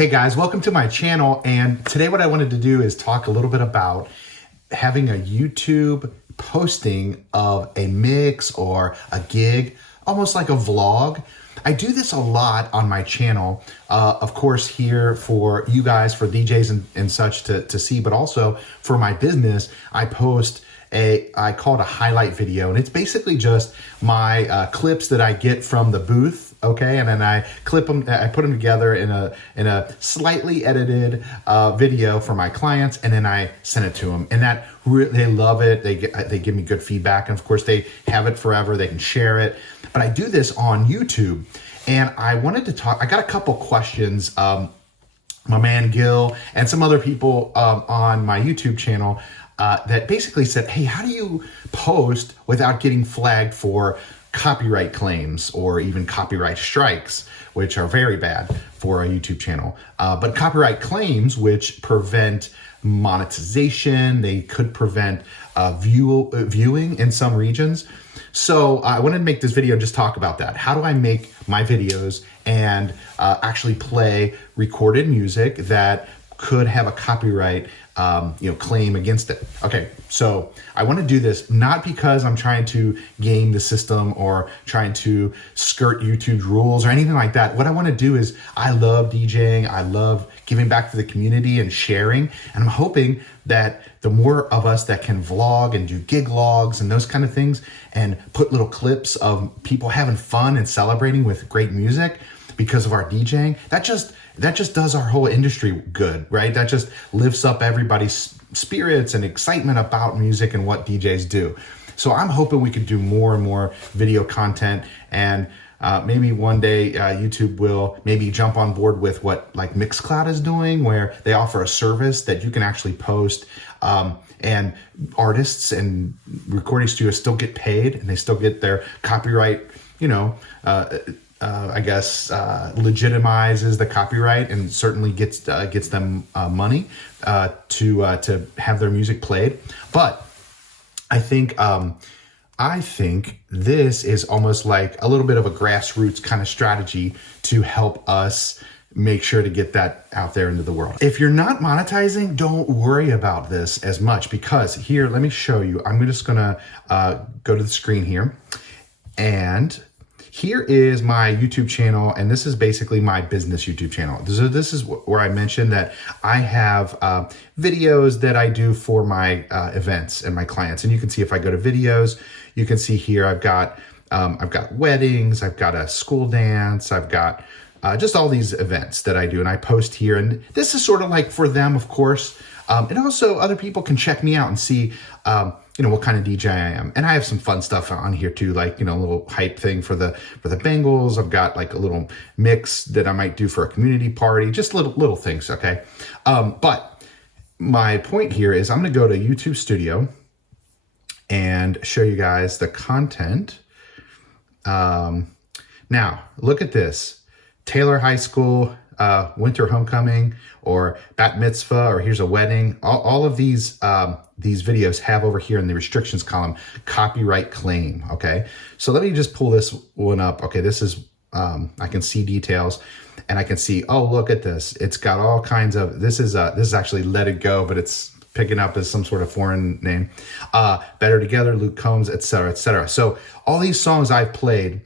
Hey guys, welcome to my channel. And today what I wanted to do is talk a little bit about having a YouTube posting of a mix or a gig, almost like a vlog. I do this a lot on my channel, of course, here for you guys, for DJs and such to see, but also for my business, I post I call it a highlight video, and it's basically just my clips that I get from the booth, okay, and then I clip them, I put them together in a slightly edited video for my clients, and then I send it to them, and that they love it. They give me good feedback, and of course they have it forever. They can share it, but I do this on YouTube, and I wanted to talk. I got a couple questions. My man Gil and some other people on my YouTube channel that basically said, hey, how do you post without getting flagged for copyright claims or even copyright strikes, which are very bad for a YouTube channel. But copyright claims, which prevent monetization, they could prevent viewing in some regions. So I wanted to make this video and just talk about that. How do I make my videos and actually play recorded music that could have a copyright claim against it? Okay, so I want to do this not because I'm trying to game the system or trying to skirt YouTube's rules or anything like that. What I want to do is, I love DJing, I love giving back to the community and sharing, and I'm hoping that the more of us that can vlog and do gig logs and those kind of things and put little clips of people having fun and celebrating with great music because of our DJing, that just does our whole industry good, right? That just lifts up everybody's spirits and excitement about music and what DJs do. So I'm hoping we could do more and more video content, and maybe one day YouTube will maybe jump on board with what like Mixcloud is doing, where they offer a service that you can actually post and artists and recording studios still get paid and they still get their copyright, I guess legitimizes the copyright and certainly gets them money to have their music played. But I think this is almost like a little bit of a grassroots kind of strategy to help us make sure to get that out there into the world. If you're not monetizing, don't worry about this as much, because here, let me show you. I'm just gonna go to the screen here, and here is my YouTube channel, and this is basically my business YouTube channel. So this is where I mentioned that I have videos that I do for my events and my clients. And you can see, if I go to videos, you can see here I've got weddings, I've got a school dance, I've got just all these events that I do, and I post here. And this is sort of like for them, of course. And also other people can check me out and see what kind of DJ I am. And I have some fun stuff on here too, like, a little hype thing for the Bengals. I've got like a little mix that I might do for a community party, just little things, okay? But my point here is I'm gonna go to YouTube Studio and show you guys the content. Now, look at this. Taylor High School, winter homecoming, or bat mitzvah, or here's a wedding. All of these videos have over here in the restrictions column, copyright claim, okay? So let me just pull this one up. Okay, this is, I can see details, and I can see, oh, look at this. It's got all kinds of, this is actually Let It Go, but it's picking up as some sort of foreign name. Better Together, Luke Combs, etc., etc. So all these songs I've played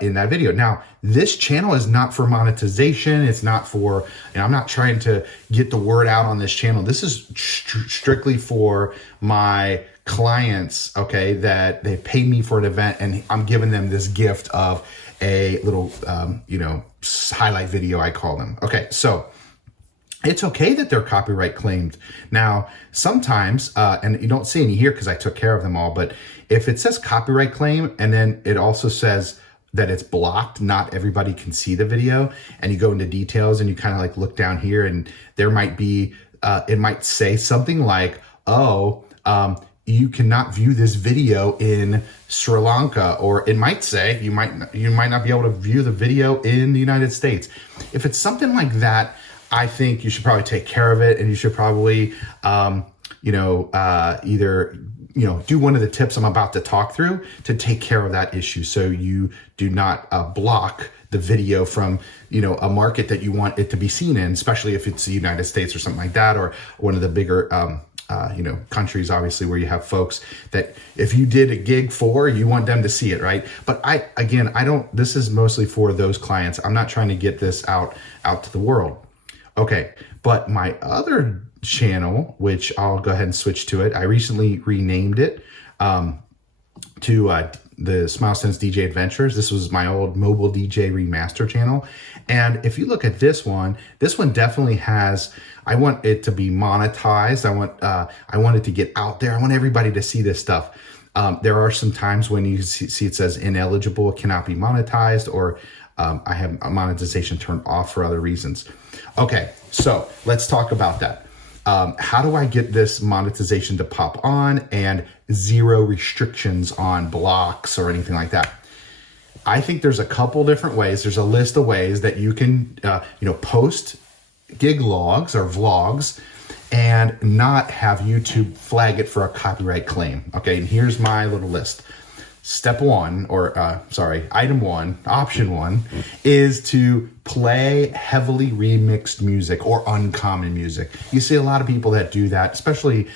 in that video. Now, this channel is not for monetization. It's not for, I'm not trying to get the word out on this channel. This is strictly for my clients, okay, that they pay me for an event, and I'm giving them this gift of a little, highlight video, I call them. Okay, so it's okay that they're copyright claimed. Now, sometimes, and you don't see any here because I took care of them all, but if it says copyright claim and then it also says that it's blocked, not everybody can see the video, and you go into details and you kind of like look down here, and there might be, it might say something like, oh, you cannot view this video in Sri Lanka, or it might say you might not be able to view the video in the United States. If it's something like that, I think you should probably take care of it, and you should probably, either do one of the tips I'm about to talk through to take care of that issue, so you do not block the video from, a market that you want it to be seen in, especially if it's the United States or something like that, or one of the bigger, countries, obviously, where you have folks that if you did a gig for, you want them to see it, right? But this is mostly for those clients. I'm not trying to get this out to the world. Okay, but my other channel, which I'll go ahead and switch to it, I recently renamed it to the Smile Sense DJ Adventures. This was my old mobile DJ remaster channel. And if you look at this one definitely has, I want it to be monetized. I want it to get out there. I want everybody to see this stuff. There are some times when you see it says ineligible, cannot be monetized, or I have monetization turned off for other reasons. Okay, so let's talk about that. How do I get this monetization to pop on and zero restrictions on blocks or anything like that? I think there's a couple different ways. There's a list of ways that you can, post gig logs or vlogs and not have YouTube flag it for a copyright claim. Okay, and here's my little list. Item one, option one, is to play heavily remixed music or uncommon music. You see a lot of people that do that, especially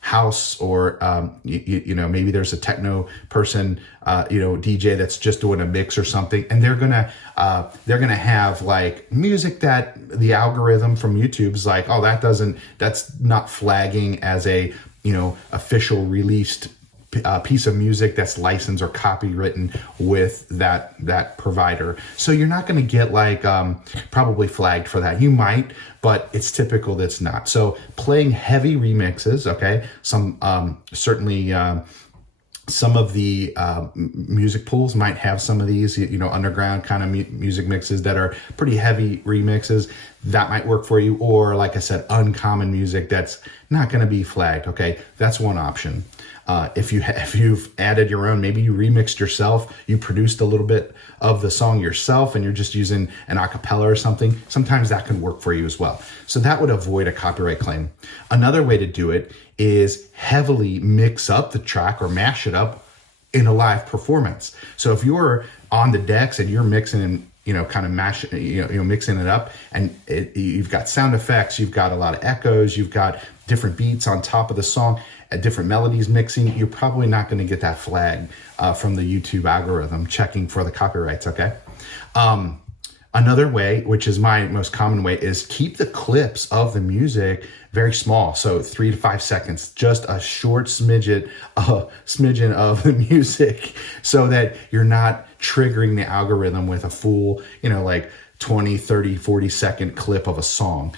house or, maybe there's a techno person, DJ that's just doing a mix or something, and they're gonna have like music that the algorithm from YouTube is like, oh, that's not flagging as a, official released piece of music that's licensed or copywritten with that provider. So you're not going to get like probably flagged for that. You might, but it's typical that's not. So playing heavy remixes, okay, some certainly some of the music pools might have some of these, underground kind of music mixes that are pretty heavy remixes. That might work for you. Or like I said, uncommon music that's not going to be flagged. Okay, that's one option. If you've added your own, maybe you remixed yourself, you produced a little bit of the song yourself and you're just using an acapella or something, sometimes that can work for you as well. So that would avoid a copyright claim. Another way to do it is heavily mix up the track or mash it up in a live performance. So if you're on the decks and you're mixing and kind of mixing it up, and you've got sound effects, you've got a lot of echoes, you've got different beats on top of the song, different melodies mixing, you're probably not going to get that flag from the YouTube algorithm checking for the copyrights, okay? Another way, which is my most common way, is keep the clips of the music very small. So 3 to 5 seconds, just a short smidgen of the music, so that you're not triggering the algorithm with a full, like 20, 30, 40 second clip of a song.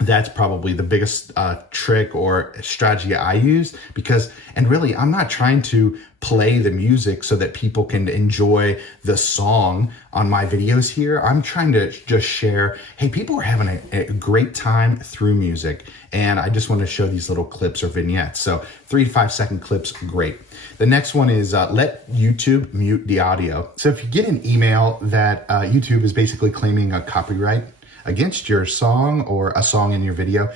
That's probably the biggest trick or strategy I use, and really, I'm not trying to play the music so that people can enjoy the song on my videos here. I'm trying to just share, hey, people are having a great time through music, and I just want to show these little clips or vignettes. So 3 to 5 second clips, great. The next one is let YouTube mute the audio. So if you get an email that YouTube is basically claiming a copyright against your song or a song in your video,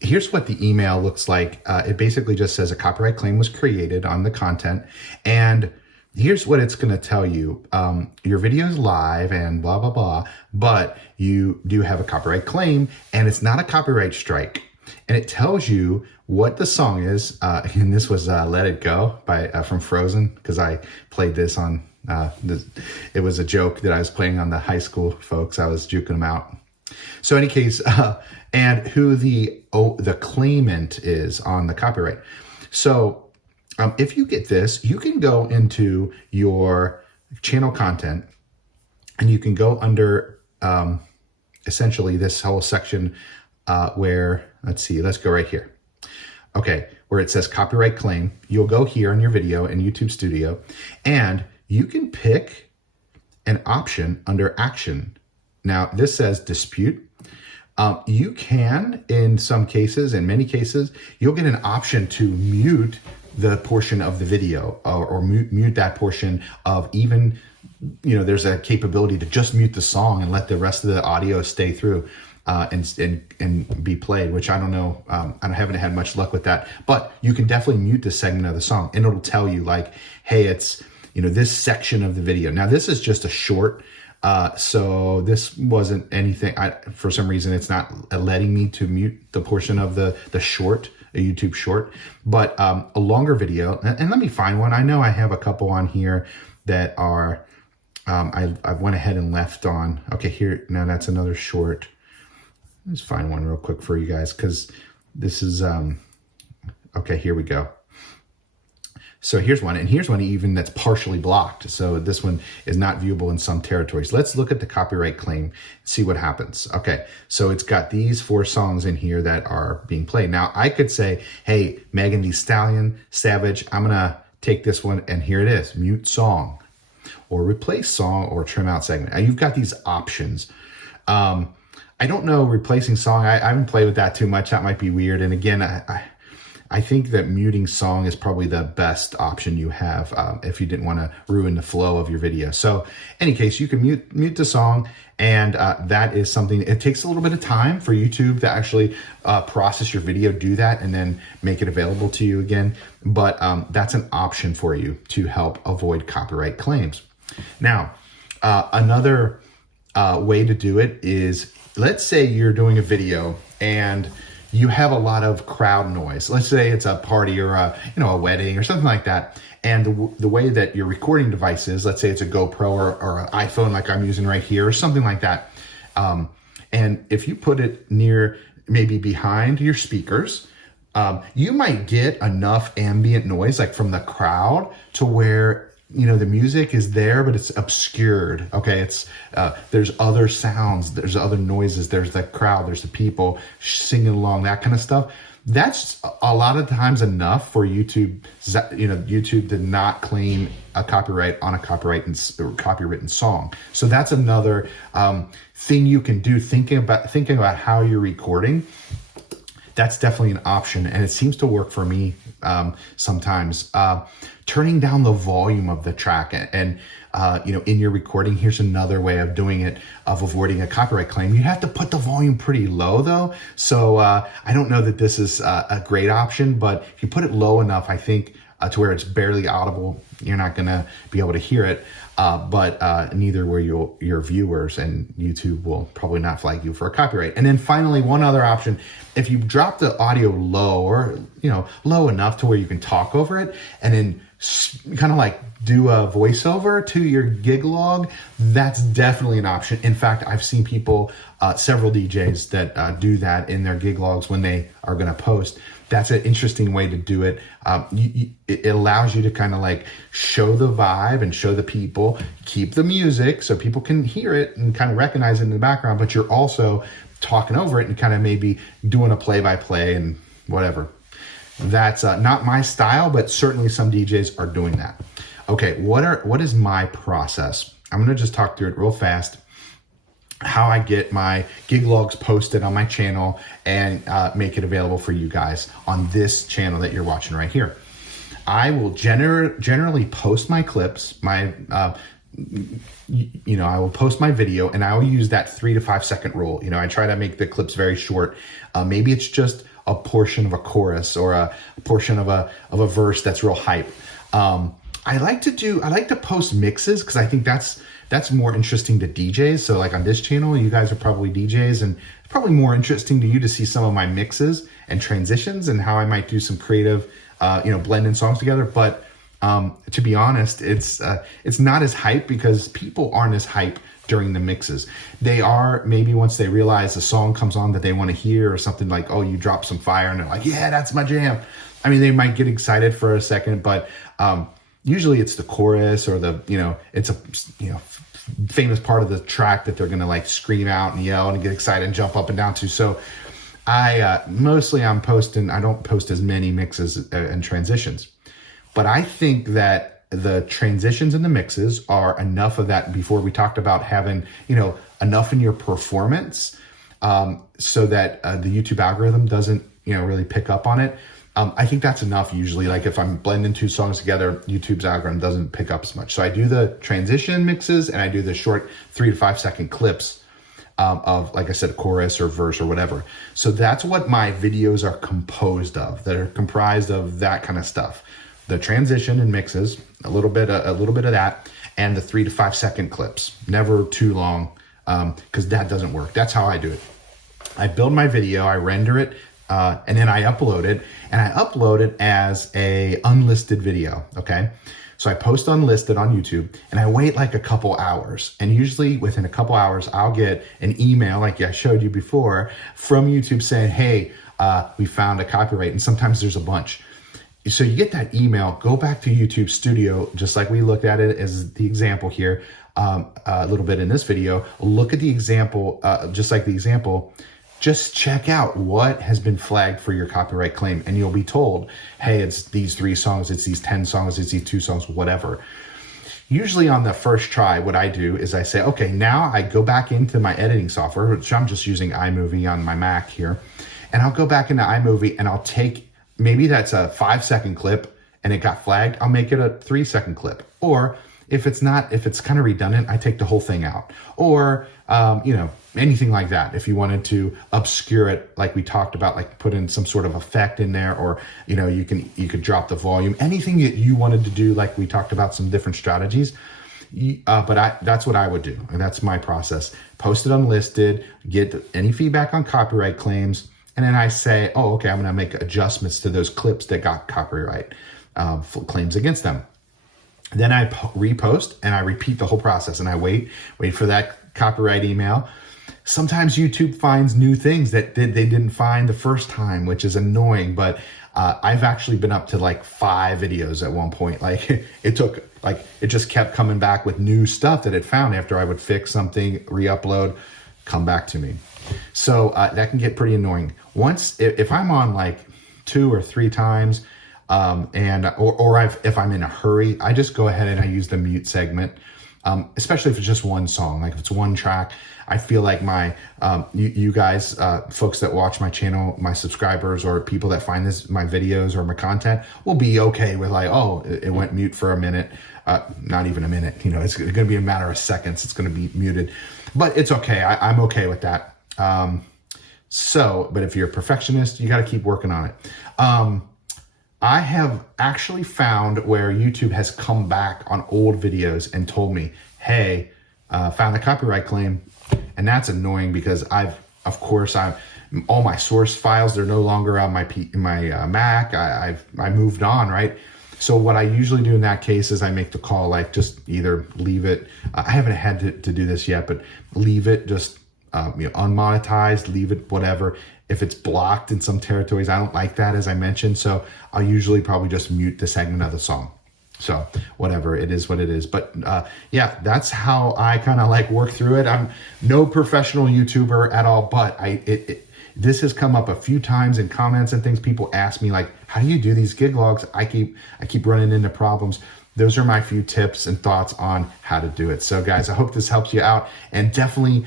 here's what the email looks like. It basically just says a copyright claim was created on the content, and here's what it's going to tell you. Your video is live and blah, blah, blah, but you do have a copyright claim, and it's not a copyright strike. And it tells you what the song is. And this was Let It Go from Frozen, because I played this on it was a joke that I was playing on the high school folks. I was juking them out. So in any case, and who the claimant is on the copyright. So if you get this, you can go into your channel content and you can go under essentially this whole section where, let's go right here. Okay, where it says copyright claim. You'll go here on your video in YouTube Studio, and you can pick an option under action. Now, this says dispute. You can, in some cases, in many cases, you'll get an option to mute the portion of the video or mute that portion of even, there's a capability to just mute the song and let the rest of the audio stay through and be played, which I don't know. I haven't had much luck with that, but you can definitely mute the segment of the song, and it'll tell you like, hey, it's this section of the video. Now this is just a short, so this wasn't anything. For some reason, it's not letting me to mute the portion of the short, a YouTube short, but a longer video. And let me find one. I know I have a couple on here that are, I went ahead and left on. Okay, here, now that's another short. Let's find one real quick for you guys, because this is, okay, here we go. So here's one, and here's one even that's partially blocked. So this one is not viewable in some territories. Let's look at the copyright claim, see what happens. Okay, so it's got these 4 songs in here that are being played. Now I could say, hey, Megan Thee Stallion, Savage, I'm gonna take this one, and here it is, mute song, or replace song, or trim out segment. Now you've got these options. I don't know, replacing song, I haven't played with that too much. That might be weird. And again, I think that muting song is probably the best option you have if you didn't want to ruin the flow of your video. So in any case, you can mute the song, and that is something, it takes a little bit of time for YouTube to actually process your video, do that, and then make it available to you again. But that's an option for you to help avoid copyright claims. Now, another way to do it is, let's say you're doing a video and you have a lot of crowd noise. Let's say it's a party or a wedding or something like that. And the way that your recording device is, let's say it's a GoPro or an iPhone like I'm using right here or something like that. And if you put it near, maybe behind your speakers, you might get enough ambient noise like from the crowd to where the music is there, but it's obscured. Okay, it's there's other sounds, there's other noises, there's the crowd, there's the people singing along, that kind of stuff. That's a lot of times enough for YouTube, YouTube to not claim a copyright on a copywritten song. So that's another thing you can do, thinking about how you're recording. That's definitely an option, and it seems to work for me sometimes. Turning down the volume of the track and in your recording, here's another way of doing it, of avoiding a copyright claim. You have to put the volume pretty low though. So I don't know that this is a great option, but if you put it low enough, I think to where it's barely audible, you're not gonna be able to hear it. But neither will your viewers, and YouTube will probably not flag you for a copyright. And then finally, one other option, if you drop the audio low, or low enough to where you can talk over it, and then kind of like do a voiceover to your gig log, that's definitely an option. In fact, I've seen people, several DJs that do that in their gig logs when they are going to post. That's an interesting way to do it. It allows you to kind of like show the vibe and show the people, keep the music so people can hear it and kind of recognize it in the background, but you're also talking over it and kind of maybe doing a play-by-play and whatever. That's not my style, but certainly some DJs are doing that. Okay, what is my process? I'm gonna just talk through it real fast. How I get my gig logs posted on my channel and make it available for you guys on this channel that you're watching right here. I will generally post my clips, I will post my video, and I will use that 3 to 5 second rule. I try to make the clips very short. Maybe it's just a portion of a chorus or a portion of a verse that's real hype. I like to post mixes because I think that's more interesting to DJs. So like on this channel, you guys are probably DJs, and it's probably more interesting to you to see some of my mixes and transitions and how I might do some creative, blending songs together. But to be honest, it's not as hype because people aren't as hype during the mixes. They are maybe once they realize the song comes on that they want to hear, or something like, oh, you dropped some fire, and they're like, yeah, that's my jam. I mean, they might get excited for a second, but usually it's the chorus or it's a famous part of the track that they're gonna like scream out and yell and get excited and jump up and down to. So mostly I don't post as many mixes and transitions, but I think that the transitions and the mixes are enough of that. Before we talked about having, enough in your performance so that the YouTube algorithm doesn't, really pick up on it. I think that's enough usually. Like if I'm blending 2 songs together, YouTube's algorithm doesn't pick up as much. So I do the transition mixes and I do the short 3 to 5 second clips of, like I said, a chorus or verse or whatever. So that's what my videos are composed of, that are comprised of that kind of stuff. the transition and mixes, a little bit of that, and the 3 to 5 second clips. Never too long, because that doesn't work. That's how I do it. I build my video, I render it, and then I upload it, and I upload it as a unlisted video, okay? So I post unlisted on YouTube, and I wait like a couple hours. And usually within a couple hours, I'll get an email, like I showed you before, from YouTube saying, hey, we found a copyright. And sometimes there's a bunch. So you get that email, go back to YouTube Studio, just like we looked at it as the example here, a little bit in this video. Look at the example, just like the example. Just check out what has been flagged for your copyright claim, and you'll be told, hey, it's these 3 songs, it's these 10 songs, it's these 2 songs, whatever. Usually on the first try, what I do is I say, okay, now I go back into my editing software, which I'm just using iMovie on my Mac here, and I'll go back into iMovie and I'll take, maybe that's a 5-second clip and it got flagged, I'll make it a 3-second clip. Or if it's kind of redundant, I take the whole thing out. Or, anything like that. If you wanted to obscure it, like we talked about, like put in some sort of effect in there, or, you could drop the volume, anything that you wanted to do, like we talked about some different strategies. That's what I would do. And that's my process. Post it unlisted, get any feedback on copyright claims. And then I say, oh, okay, I'm going to make adjustments to those clips that got copyright claims against them. Then I repost and I repeat the whole process, and I wait for that copyright email. Sometimes YouTube finds new things that they didn't find the first time, which is annoying. But I've actually been up to like 5 videos at one point. Like it just kept coming back with new stuff that it found after I would fix something, re-upload, come back to me. So that can get pretty annoying. If I'm on like 2 or 3 times, if I'm in a hurry, I just go ahead and I use the mute segment, especially if it's just one song. Like if it's one track, I feel like you guys, folks that watch my channel, my subscribers, or people that find my videos or my content, will be okay with like, oh, it went mute for a minute, not even a minute. It's going to be a matter of seconds. It's going to be muted, but it's okay. I'm okay with that. But if you're a perfectionist, you got to keep working on it. I have actually found where YouTube has come back on old videos and told me, hey, found a copyright claim. And that's annoying because all my source files, they're no longer on my Mac. I moved on, right? So what I usually do in that case is I make the call, like just either leave it. I haven't had to do this yet, but leave it just unmonetized, leave it, whatever. If it's blocked in some territories, I don't like that, as I mentioned. So I'll usually probably just mute the segment of the song. So whatever, it is what it is. But yeah, that's how I kind of like work through it. I'm no professional YouTuber at all, but this has come up a few times in comments and things. People ask me like, how do you do these gig logs? I keep running into problems. Those are my few tips and thoughts on how to do it. So guys, I hope this helps you out, and definitely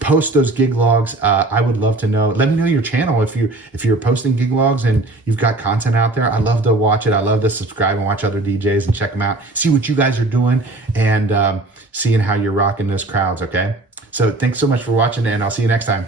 post those gig logs. I would love to know. Let me know your channel if you're posting gig logs and you've got content out there. I love to watch it. I love to subscribe and watch other DJs and check them out, see what you guys are doing, and seeing how you're rocking those crowds. Okay, so thanks so much for watching, and I'll see you next time.